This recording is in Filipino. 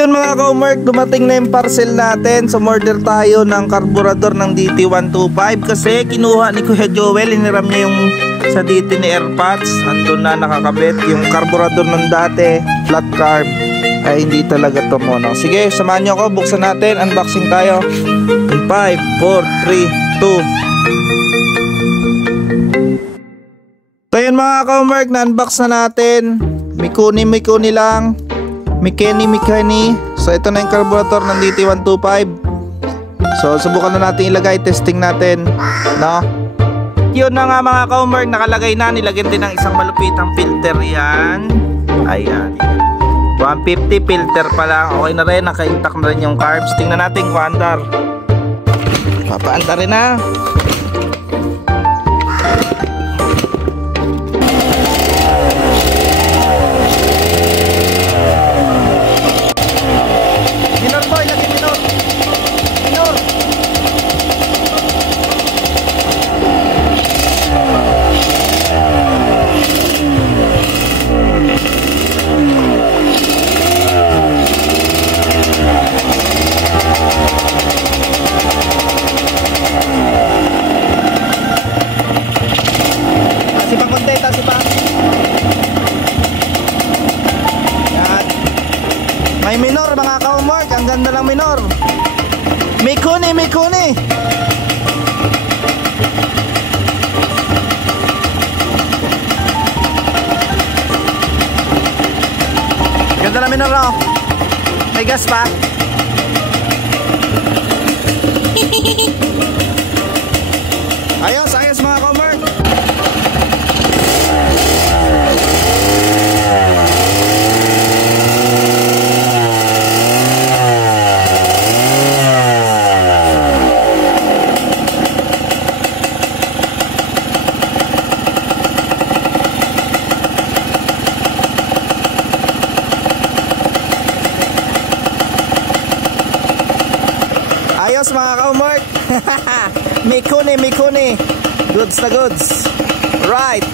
Ayun mga ka-Umark, dumating na yung parcel natin. So order tayo ng carburetor ng DT125 kasi kinuha ni Kuya Joel, iniram niya yung sa DT ni Airpods. Andun na nakakabit yung carburetor ng dati, flat carb. Ay hindi talaga to mono. Sige, samahan nyo ako, buksan natin, unboxing tayo. In 5, 4, 3, 2. So yun mga ka-Umark, na-unbox na natin. Mikuni lang. Mikeni. So ito na yung carburetor ng DT125. So subukan na natin ilagay, testing natin, no? Yun na nga mga ka-Umark, nakalagay na. Nilagyan din ng isang malupitang filter yan. Ayan, 150 filter pa lang. Okay na rin, naka-intact na rin yung carbs. Tingnan natin kung andar. Papaandar rin na. May minor mga ka-Umark, ang ganda ng minor. Mikuni. Ganda ng minor, oh. May gas pa. Ayos mga ka-Umark. Ayos mga ka-Umark. Mikuni. Goods na goods. Right.